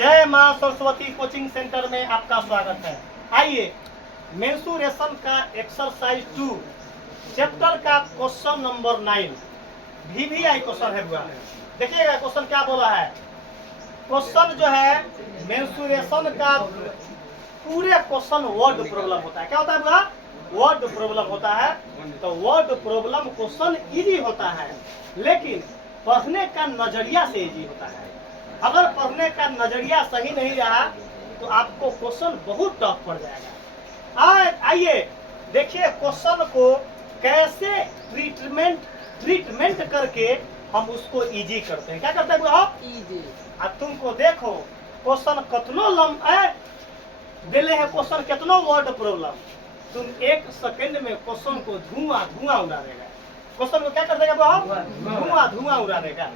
जय मां Saraswati coaching centre में आपका स्वागत है। आइए मेंसुरेशन का एक्सरसाइज 2 चैप्टर का क्वेश्चन नंबर 9 VVI क्वेश्चन है बुआ। देखिएगा क्वेश्चन क्या बोला है। क्वेश्चन जो है मेंसुरेशन का पूरे क्वेश्चन वर्ड प्रॉब्लम होता है। क्या होता है बुआ? वर्ड प्रॉब्लम होता है। तो वर्ड प्रॉब्लम क्वेश्चन इजी होता है, लेकिन पढ़ने का नजरिया से इजी होता है। अगर पढ़ने का नजरिया सही नहीं रहा तो आपको क्वेश्चन बहुत टफ पड़ जाएगा। आइए देखिए क्वेश्चन को कैसे ट्रीटमेंट करके हम उसको इजी करते हैं। क्या करते हैं आप? इजी। अब तुमको देखो क्वेश्चन कितना लंबा दिले है, क्वेश्चन कितना वर्ड प्रॉब्लम। तुम 1 सेकंड में क्वेश्चन को धुआं उड़ा देगा। क्वेश्चन को क्या कर देगा आप? धुआं उड़ा देगा।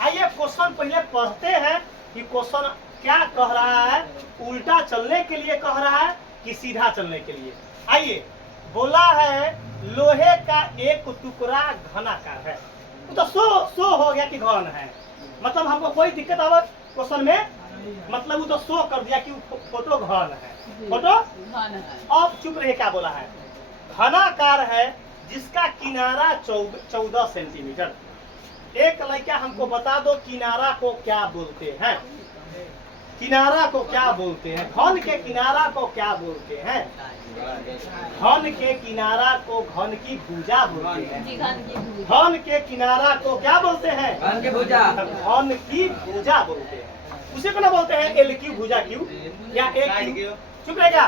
आइए क्वेश्चन पहले पढ़ते हैं कि क्वेश्चन क्या कह रहा है। उल्टा चलने के लिए कह रहा है कि सीधा चलने के लिए। आइए बोला है लोहे का एक टुकड़ा घनाकार है। तो सो हो गया कि घन है, मतलब हमको कोई दिक्कत आवा क्वेश्चन में, मतलब वो तो शो कर दिया कि फोटो घन है, फोटो घन है। अब चुप रहिए, क्या बोला है? घनाकार है जिसका किनारा 14 सेंटीमीटर। एक लड़का हमको बता दो किनारा को क्या बोलते हैं। किनारा को क्या बोलते हैं? घन के किनारा को क्या बोलते हैं? घन के किनारा को घन की भुजा बोलते हैं। घन के किनारा को क्या बोलते हैं? घन की भुजा। घन की भुजा बोलते हैं। उसे को ना बोलते हैं एल क्यू, भुजा क्यू या एक क्यू। चुप रहेगा।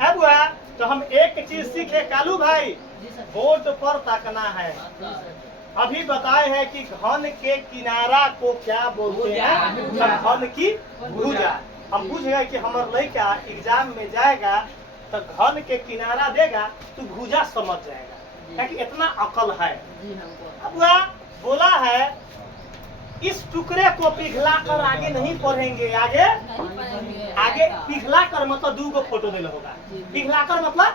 अब हुआ तो हम एक चीज सीखे कालू भाई, बोर्ड पर ताकना है। अभी बताए हैं कि घन के किनारा को क्या बोलते हैं? घन की भुजा। हम पूछ गए कि हमारा लड़का एग्जाम में जाएगा तो घन के किनारा देगा तो भुजा समझ जाएगा, क्योंकि इतना अकल है। अब वह बोला है इस टुकड़े को पिघला कर आगे नहीं पढ़ेंगे। आगे पिघला कर मतलब 2 गो फोटो देना होगा। पिघला कर मतलब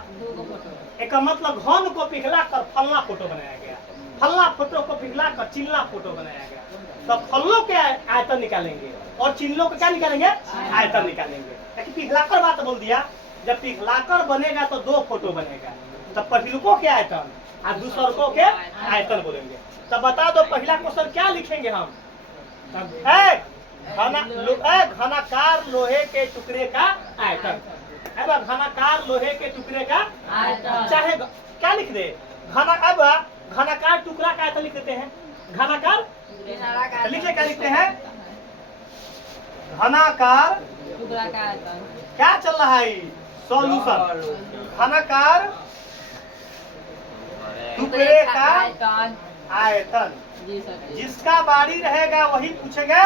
एक मतलब घन को पिघला कर फलना फोटो बनाया गया, फलना फोटो को पिघला कर चिल्ला फोटो बनाया गया। तो फलों के आयतन निकालेंगे और चिल्लों को क्या निकालेंगे? आयतन निकालेंगे। लेकिन पिघलाकर बात बोल दिया। जब पिघलाकर बनेगा तो 2 फोटो बनेगा। तो पहिलुकों के आयतन और दूसरकों के आयतन बोलेंगे। तब बता दो पहला क्वेश्चन क्या लिखेंगे हम? घनाकार लोहे के टुकड़े का आयतन। घनाकार लोहे के टुकड़े का आयतन, चाहे क्या लिख दे घनाकार टुकड़ा का आयतन लिख देते हैं। घनाकार लिखे क्या लिखते हैं? घनाकार टुकड़ा का आयतन। क्या चल रहा है? सॉल्यूशन। घनाकार टुकड़े का आयतन। जिसका बारी रहेगा वही पूछेंगे।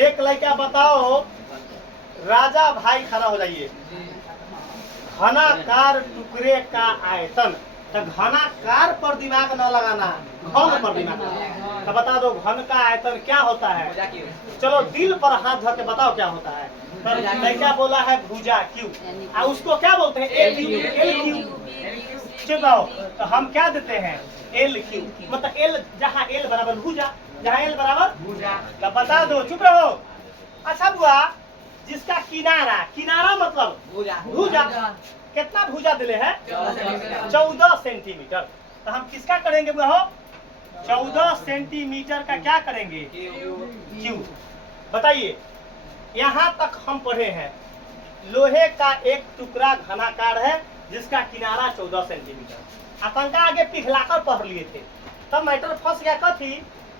एक लड़का बताओ, राजा भाई खड़ा हो जाइए। घनाकार टुकड़े का आयतन। तो घनाकार पर दिमाग न लगाना, घन पर दिमाग लगाना। तो बता दो घन का आयतन क्या होता है? चलो दिल पर हाथ धर के बताओ क्या होता है। क्या बोला है? भुजा क्यू। और उसको क्या बोलते हैं? L Q. चुनाओ तो हम क्या देते हैं? L Q. मतलब एल जहाँ एल बराबर भुजा, जहाँ एल बराबर भुजा। तो बता दो, चुप रहो। अच्छा बुआ, जिसका किनारा मतलब भुजा, कितना भुजा दिले है? 14 सेंटीमीटर। तो हम किसका करेंगे बुआ हो? 14 सेंटीमीटर का क्या करेंगे? क्यू। बताइए यहाँ तक हम पढ़े हैं। लोहे का एक टुकड़ा घनाकार है जिसका किनारा 14 सेंटीमीटर। आशंका आगे पिघलाकर पढ़ लिए थे, तब मैटर फंस गया कथी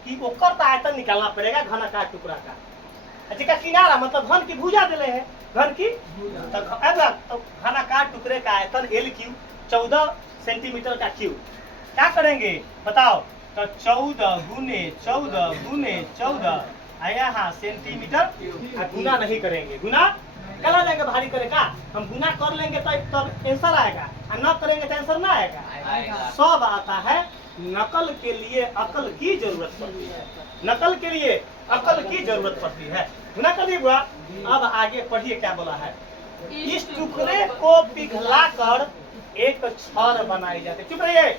कि ओकर आयतन निकालना पड़ेगा घनाकार टुकड़ा का। जिसका किनारा मतलब घन की भुजा दिले है, घन की। तो घनाकार टुकड़े का आयतन एल क्यू, 14 सेंटीमीटर का क्यू। क्या करेंगे बताओ? तो 14 गुने 14 यहाँ सेंटीमीटर। गुना नहीं करेंगे, गुना कल जाएगा भारी करेगा। हम गुना कर लेंगे तो आंसर आएगा, और न करेंगे तो आंसर ना आएगा। सब आता है। नकल के लिए अकल की जरूरत पड़ती है। नकल के लिए अकल की जरूरत पड़ती है। गुना कर दिए बुआ। अब आगे पढ़िए क्या बोला है। इस टुकड़े को पिघलाकर एक छर बनाई जाती है। चुप रहिए।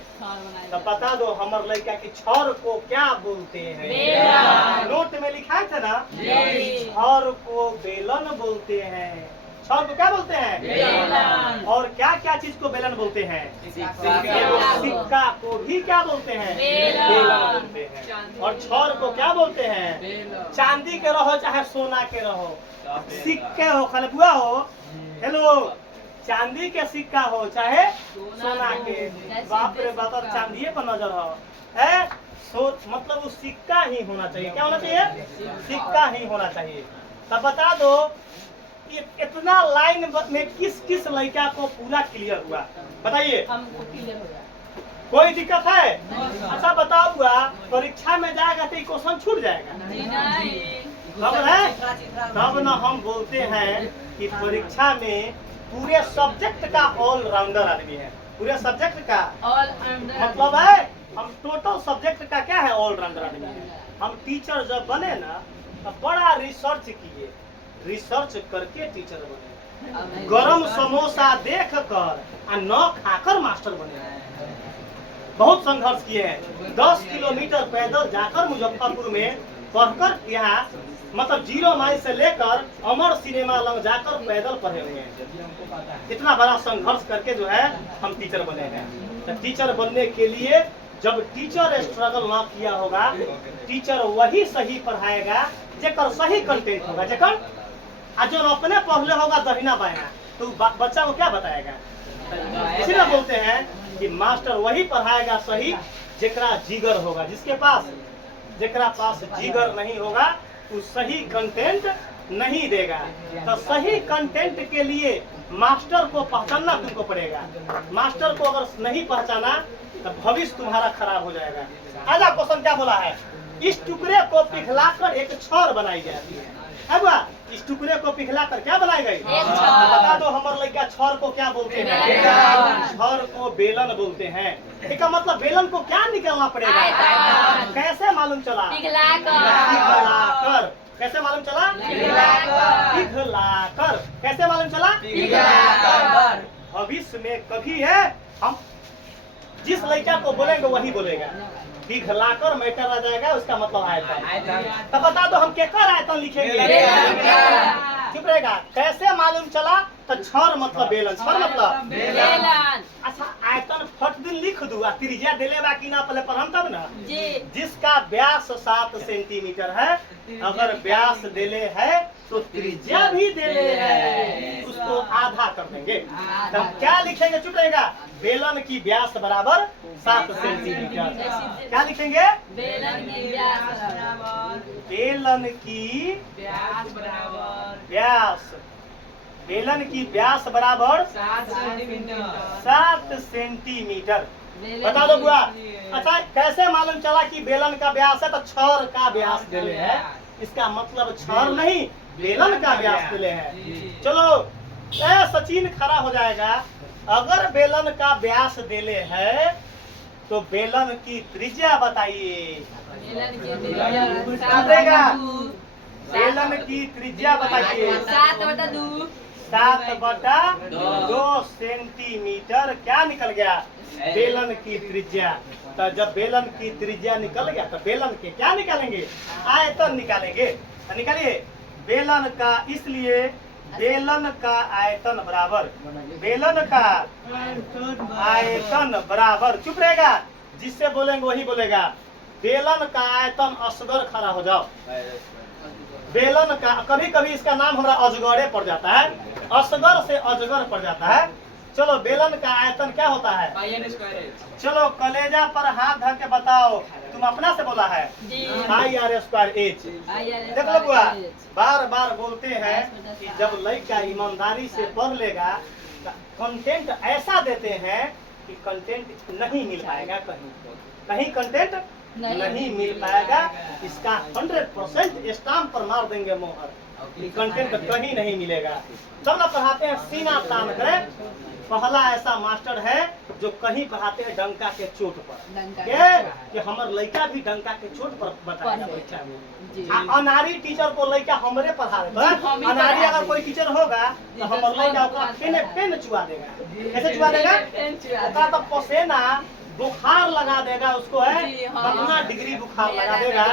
तो बता दो हमर लड़का की छर को क्या बोलते हैं? नोट में लिखा था ना, छर को बेलन बोलते हैं। छर को क्या बोलते हैं? बेलन। और क्या क्या चीज को बेलन बोलते हैं? सिक्का को भी क्या बोलते हैं? बेलन बोलते हैं। और छर को क्या बोलते हैं? चांदी के रहो चाहे सोना के रहो, सिक्के हो खाली बुआ हो, हेलो, चांदी के सिक्का हो चाहे सोना के, बाप रे बाप, चांदिये पर नजर हो है, मतलब वो सिक्का ही होना चाहिए। क्या होना चाहिए? सिक्का ही होना चाहिए। तब बता दो इतना लाइन में किस किस लड़का को पूरा क्लियर हुआ? बताइए। हमको क्लियर हो गया। कोई दिक्कत है? अच्छा बताओ हुआ, परीक्षा में जाएगा तो क्वेश्चन छूट जाएगा? तब ना हम बोलते हैं कि परीक्षा में पूरे सब्जेक्ट का ऑलराउंडर आदमी है। पूरे सब्जेक्ट का मतलब है हम टोटल सब्जेक्ट का क्या है? ऑलराउंडर आदमी है। हम टीचर जब बने ना तो बड़ा रिसर्च किए, रिसर्च करके टीचर बने। गरम समोसा देख कर और न खाकर मास्टर बने। बहुत संघर्ष किए हैं। 10 किलोमीटर पैदल जाकर मुजफ्फरपुर में पढ़कर यहाँ मतलब 0 माइल से लेकर अमर सिनेमा लग जाकर पैदल पढ़े हुए हैं। इतना बड़ा संघर्ष करके जो है हम टीचर बने हैं। तो टीचर बनने के लिए जब टीचर स्ट्रगल ना किया होगा, टीचर वही सही पढ़ाएगा जेकर सही कंटेंट होगा, जेकर जो अपने पढ़ले होगा दहिना बाया, तो बच्चा को क्या बताएगा? इसीलिए बोलते हैं कि मास्टर वही पढ़ाएगा सही जेकरा जिगर होगा। जेकरा पास जिगर नहीं होगा वो सही कंटेंट नहीं देगा। तो सही कंटेंट के लिए मास्टर को पहचानना तुमको पड़ेगा। मास्टर को अगर नहीं पहचाना तो भविष्य तुम्हारा खराब हो जाएगा। आजा क्वेश्चन क्या बोला है? इस टुकड़े को पिघलाकर एक छर बनाई जाती है। इस टुकड़े को पिघलाकर क्या बनाई गई? बता दो हमर लड़का छर को क्या बोलते हैं? छर को बेलन बोलते हैं। इसका मतलब बेलन को क्या निकलना पड़ेगा? कैसे मालूम चला? पिघलाकर। कैसे मालूम चला? पिघलाकर। कैसे मालूम चला? भविष्य में कभी है हम जिस लड़का को बोलेंगे वही बोलेगा। पिघलाकर मैटर आ जाएगा, उसका मतलब आयतन। तो बता दो हम केकर आयतन लिखेंगे? चुप रहेगा। कैसे मालूम चला? तो छर मतलब बेलन। छर मतलब बेलन। अच्छा आयतन फट दिन लिख दू, त्रिज्या देले बाकी ना पहले पढ़म तब ना। जिसका व्यास 7 सेंटीमीटर है, अगर व्यास देले है तो त्रिज्या भी देले है, उसको आधा कर देंगे। तो क्या लिखेंगे? चुप रहेगा। बेलन की व्यास बराबर 7 सेंटीमीटर। क्या लिखेंगे? बेलन की व्यास बराबर। बेलन की व्यास। बेलन की व्यास बराबर 7 सेंटीमीटर। बता दो बुआ। अच्छा कैसे मालूम चला कि बेलन का व्यास है? तो छर का व्यास देले है, इसका मतलब छर नहीं बेलन का व्यास देले है। चलो सचिन खड़ा हो जाएगा। अगर बेलन का व्यास देले है तो बेलन की त्रिज्या बताइए। बेलन की त्रिज्या बताइए। 7/2 सेंटीमीटर। क्या निकल गया? बेलन की त्रिज्या। तो जब बेलन की त्रिज्या निकल गया तो बेलन के क्या निकालेंगे? आयतन निकालेंगे। निकालिए बेलन का। इसलिए बेलन का आयतन बराबर, बेलन का आयतन बराबर, चुप रहेगा, जिससे बोलेंगे वही बोलेगा। बेलन का आयतन असगर खड़ा हो जाओ। बेलन का कभी कभी इसका नाम हमारा अजगरे पड़ जाता है, असगर से अजगर पड़ जाता है। चलो बेलन का आयतन क्या होता है? चलो कलेजा पर हाथ धर के बताओ, तुम अपना से बोला है IR²H। देख लो बुआ, बार बार बोलते हैं कि जब लड़का ईमानदारी से पढ़ लेगा, कंटेंट ऐसा देते हैं कि कंटेंट नहीं मिल पाएगा कहीं। कहीं कंटेंट नहीं मिल पाएगा। इसका 100% स्टाम्प पर मार देंगे मोहर, कंटेंट कहीं नहीं मिलेगा। तब ना पढ़ाते हैं सीना तान करे। पहला ऐसा मास्टर है जो कहीं पढ़ाते हैं डंका के चोट पर, कि हमर लड़का भी डंका के चोट पर बताएगा परीक्षा में। अनारी टीचर को लड़का हमरे पढ़ा देगा। अनारी अगर कोई टीचर होगा तो हमर लड़का ओकरा पेन चुआ देगा। कैसे चुआ देगा? ओकरा तो पसेना बुखार लगा देगा उसको, है कितना डिग्री बुखार लगा देगा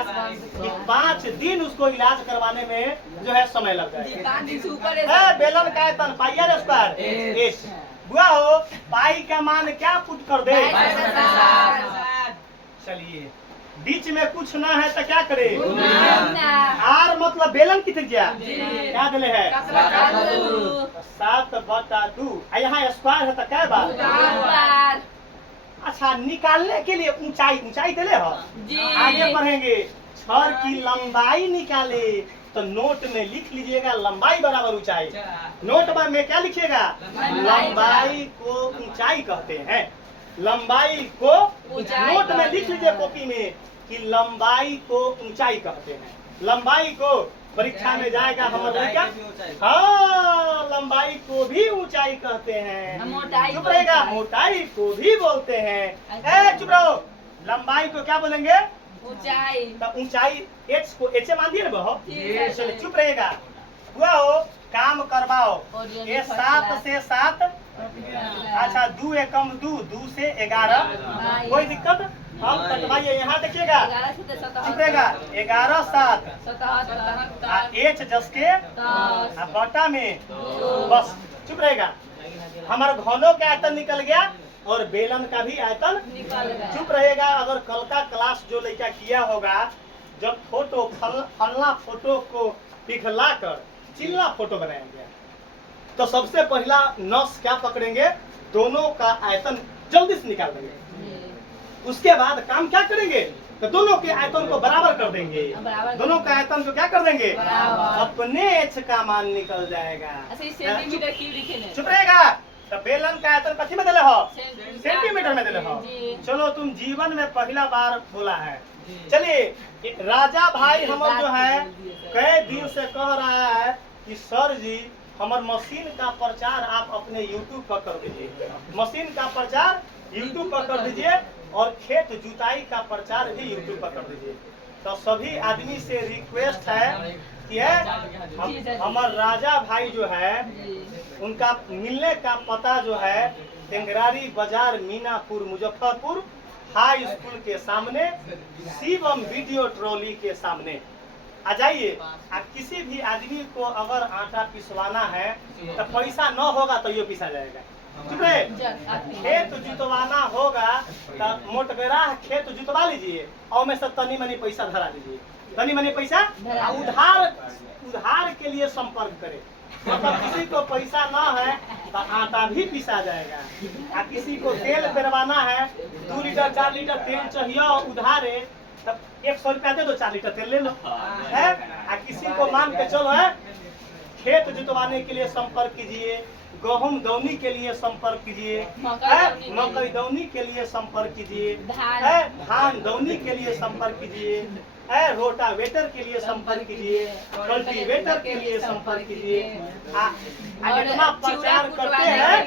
कि 5 दिन उसको इलाज करवाने में जो है समय लग जाएगा। बेलन का तन पाइया स्क्वायर बुआ हो, पाई का मान क्या पुट कर दे? चलिए, बीच में कुछ ना है तो क्या करे? आर मतलब बेलन कितने क्या दिले है? 7/2। यहाँ स्क्वायर है तो क्या बार? अच्छा, निकालने के लिए ऊंचाई दिले हो। आगे बढ़ेंगे। छड़ की लंबाई निकाले तो नोट में लिख लीजिएगा लंबाई बराबर ऊंचाई। नोट में क्या लिखिएगा? लंबाई को ऊंचाई कहते हैं। लंबाई को नोट में लिख लीजिए कॉपी में कि लंबाई को ऊंचाई कहते हैं। लंबाई को परीक्षा में जाएगा हमारे क्या? हाँ, लंबाई को भी ऊंचाई कहते हैं। चुप रहेगा, मोटाई को भी बोलते हैं। चुप रहो। लंबाई को क्या बोलेंगे? ऊंचाई। तो ऊंचाई एच को एच मान दिए ना बहो। चलिए चुप रहेगा। हुआ हो, काम करवाओ। ये 7 से 7। अच्छा, 2 एकम 2, 2 से 11। कोई दिक्कत? हम कटवाइए। यहाँ देखिएगा, चुप रहेगा। 11 7 एच जस के बटा में बस। चुप रहेगा। हमारे घनों का आयतन निकल गया और बेलन का भी आयतन निकल गया। चुप रहेगा। अगर कल का क्लास जो लड़का किया होगा, जब फोटो फलना फोटो को पिघलाकर चिल्ला फोटो बनाया गया, तो सबसे पहला नस क्या पकड़ेंगे? दोनों का आयतन जल्दी से निकाल देंगे। उसके बाद काम क्या करेंगे? तो दोनों के आयतन को बराबर कर देंगे। दोनों का आयतन को क्या कर देंगे? अपने एच का मान निकल जाएगा। चुप रहेगा। तो बेलन का आयतन कथी में दिले हो? सेंटीमीटर में दिले हो। चलो, तुम जीवन में पहला बार बोला है। चलिए, राजा भाई हम जो है कई दिन से कह रहा है कि सर जी, हमार मशीन का प्रचार आप अपने YouTube पर कर दीजिए। मशीन का प्रचार YouTube पर कर दीजिए और खेत जुताई का प्रचार भी YouTube पर कर दीजिए। तो सभी आदमी से रिक्वेस्ट है कि हमार राजा भाई जो है उनका मिलने का पता जो है टेंगरारी बाजार, मीनापुर, मुजफ्फरपुर हाई स्कूल के सामने, शिवम वीडियो ट्रॉली के सामने आ जाइए। किसी भी आदमी को अगर आटा पिसवाना है तो पैसा न होगा तो ये पिसा जाएगा। चुप रहे। खेत जुतवाना होगा तो मोटगरा खेत जुतवा लीजिए और में से तनी मनी पैसा धरा दीजिए। तनी मनी पैसा उधार के लिए संपर्क करें। मतलब किसी को पैसा ना है तो आटा भी पिसा जाएगा। किसी को तेल पेरवाना है, 2 लीटर 4 लीटर तेल चाहिए उधारे, तब 100 रुपया दे दो, 4 लीटर तेल ले लो है। किसी को मान के चलो है खेत जुतवाने के लिए संपर्क कीजिए, गेहूं दौनी के लिए संपर्क कीजिए, मकई दौनी के लिए संपर्क कीजिए, धान दौनी के लिए संपर्क कीजिए, रोटावेटर के लिए संपर्क कीजिए, कल्टीवेटर के लिए संपर्क कीजिए। इतना प्रचार करते हैं,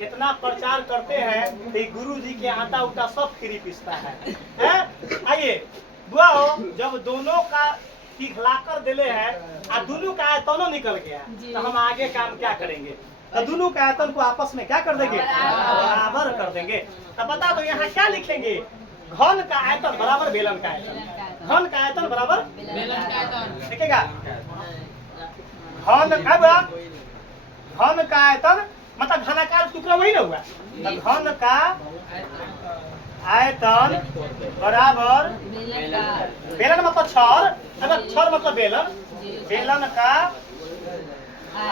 इतना प्रचार करते हैं कि गुरु जी के आटा उटा सब फ्री पिसता है। आइए बुआ हो, जब दोनों का पिघलाकर दिले है और दोनों का आयतन निकल गया तो हम आगे काम क्या करेंगे? तो दोनों का आयतन को आपस में क्या कर देंगे? बराबर कर देंगे। तो बता दो यहाँ क्या लिखेंगे? घन का आयतन बराबर बेलन का आयतन। घन का आयतन बराबर बेलन का आयतन। देखिएगा, घन का आयतन मतलब घनाकार टुकड़ा वही ना हुआ। तो घन का आयतन बराबर बेलन मतलब छड़, अगर छड़ मतलब बेलन, बेलन का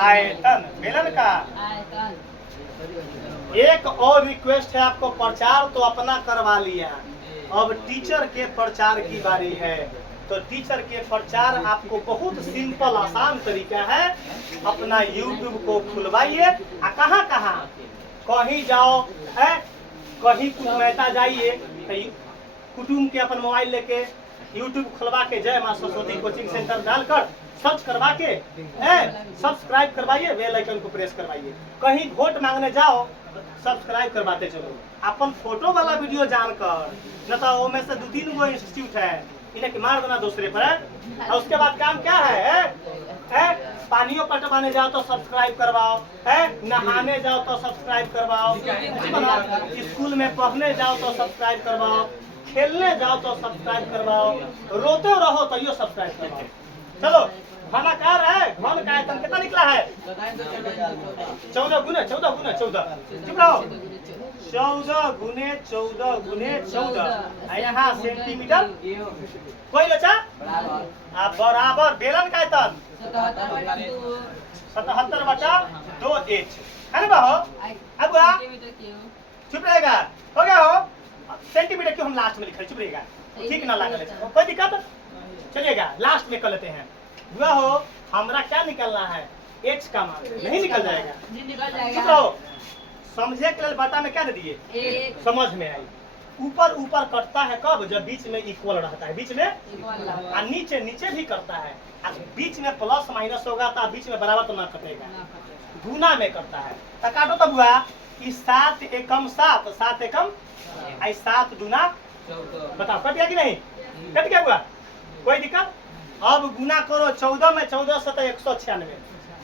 आयतन, बेलन का आयतन। एक और रिक्वेस्ट है आपको, प्रचार तो अपना करवा लिया, अब टीचर के प्रचार की बारी है। तो टीचर के प्रचार आपको बहुत सिंपल आसान तरीका है। अपना YouTube को खुलवाइए, कहाँ कहीं जाओ है, कहीं कुछ मेहता जाइए, कुटुंब के अपन मोबाइल लेके यूट्यूब खुलवा के जय मां सरस्वती कोचिंग सेंटर डालकर सर्च करवा के सब्सक्राइब करवाइए, बेल आइकन को प्रेस करवाइए। कहीं वोट मांगने जाओ सब्सक्राइब करवाते चलो। अपन फोटो वाला वीडियो जानकर न तो में से 2-3 गो इंस्टीट्यूट है, इन्हें मार देना दूसरे पर। और उसके बाद काम क्या है? पानियों पटवाने जाओ तो सब्सक्राइब करवाओ, नहाने जाओ तो सब्सक्राइब करवाओ, स्कूल में पढ़ने जाओ तो सब्सक्राइब करवाओ, खेलने जाओ तो सब्सक्राइब करवाओ, रोते रहो तो यो सब्सक्राइब करवाओ। चलो खाना कहाँ है? घन का आयतन कितना निकला है? 14 गुने 14 चुप रहो। 14 गुने 14 यहाँ सेंटीमीटर कोई बचा बराबर बेलन का आयतन 77/2 है ना बहो? अब चुप रहेगा, हो गया हो। सेंटीमीटर क्यों हम लास्ट में लिखे? चुप रहेगा, ठीक ना लगा कोई दिक्कत। चलिएगा लास्ट में कर लेते हैं। हुआ हो हमरा क्या निकलना है? x का मान नहीं निकल जाएगा, चुप रहो। समझे के लिए बटा में क्या दे दिए? समझ में आई। ऊपर ऊपर कटता है कब? जब बीच में इक्वल रहता है, बीच में और नीचे नीचे भी करता है। बीच में प्लस माइनस होगा तो बीच में बराबर तो ना कटेगा, गुना में करता है। तो काटो तब हुआ 7 एकम 7, 7 एकम 7 दूना, बताओ कट गया कि नहीं? कट गया हुआ, कोई दिक्कत? अब गुना करो 14 में 14 से तो 196,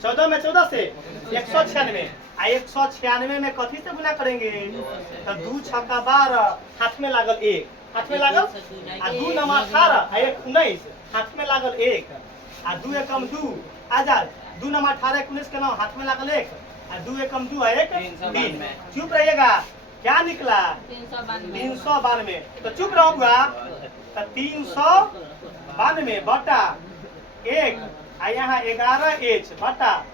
14 में 14 से 196, 196 में कथी से गुना करेंगे? तो 2 छक्का 12, हाथ में लागल 1, हाथ में लागल 2 नमा 18, 1 19, हाथ में लागल 1, 2 एकम 2 आजाद, 2 नमा 18 19 के नाम हाथ में लागल 1, 2 एकम 2 1 3। चुप रहिएगा, क्या निकला? 392। तो चुप रहोगा तो 392 बटा 1 यहाँ 11h बटा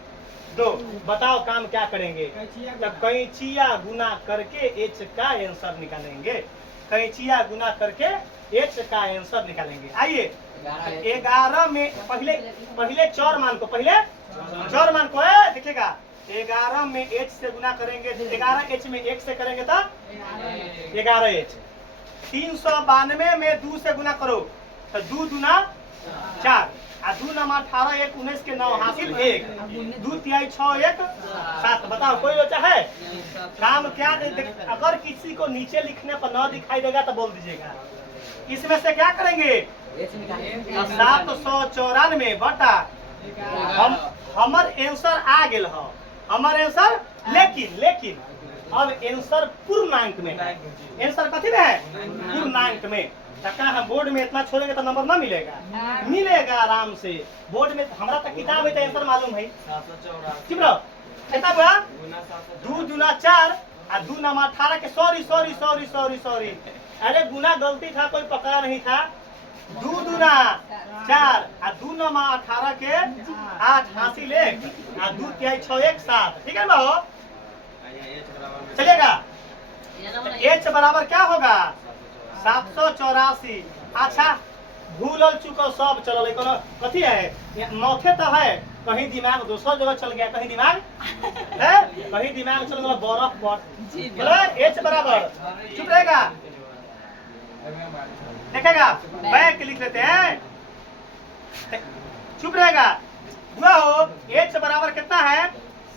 2। बताओ काम क्या करेंगे? तो कैंचिया गुना करके h का आंसर निकालेंगे, कैंचिया गुना करके h का आंसर निकालेंगे। आइए 11 में पहले चौर मान को देखिएगा। 11 में h से गुना करेंगे, 11h में 1 से करेंगे तो 11h। 392 में 2 से गुना करो तो 2 दूना 4, 2 नमा 18 1 19 के 9 हासिल 1, 2 तिहाई 6 1 7। बताओ कोई लोचा है? काम क्या? अगर किसी को नीचे लिखने पर न दिखाई देगा तो बोल दीजिएगा। इसमें से क्या करेंगे? 794 बटा हमर आंसर आ गेल हो, हमर आंसर। लेकिन अब आंसर पूर्णांक में है। आंसर कथी में है? पूर्णांक में। टका हम बोर्ड में इतना छोड़ेंगे तो नंबर ना मिलेगा आराम से। बोर्ड में हमारा तो किताब है तो आंसर मालूम है। चुप रहो, किताब हुआ 2 दूना 4 और 2 नमा 18 के सॉरी। अरे गुना गलती था, कोई पकड़ा नहीं था। 2 दूना 4 और 2 नमा 18 के 8 हासिल 1 और 2 तिहाई 6 1 7। ठीक है ना? चलिएगा h बराबर क्या होगा? 784। अच्छा भूलल चुको सब चलल, कथी है? मौके तो है, कहीं दिमाग दूसरा जगह चल गया, कहीं दिमाग है, कहीं दिमाग चल गया बर्फ पर। बोले h बराबर, चुप रहेगा, देखेगा बैक लिख लेते हैं, चुप रहेगा। हुआ हो h बराबर कितना है?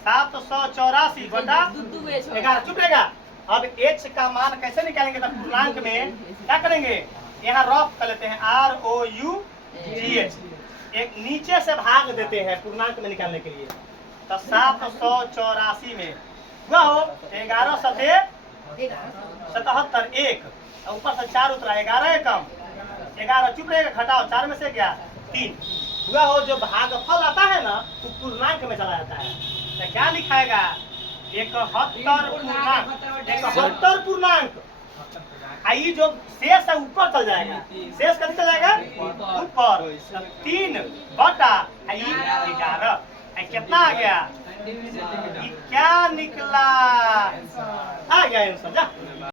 784 बटा 11। चुप रहेगा। अब h का मान कैसे निकालेंगे? तो पूर्णांक में क्या करेंगे? यहाँ रफ कर लेते हैं ROUGH, एक नीचे से भाग देते हैं पूर्णांक में निकालने के लिए। तो 784 में हुआ हो 11 सते 77 1, ऊपर से 4 उतरा, 11 एकम 11। चुप रहेगा, घटाओ 4 में से क्या 3। हुआ हो जो भागफल आता है ना वो पूर्णांक में चला जाता है। तो क्या लिखाएगा? 71 पूर्णांक। आई जो शेष है ऊपर चल जाएगा, शेष कभी चल जाएगा ऊपर। 3 बटा 11 कितना आ गया? क्या निकला? आ गया आंसर। जा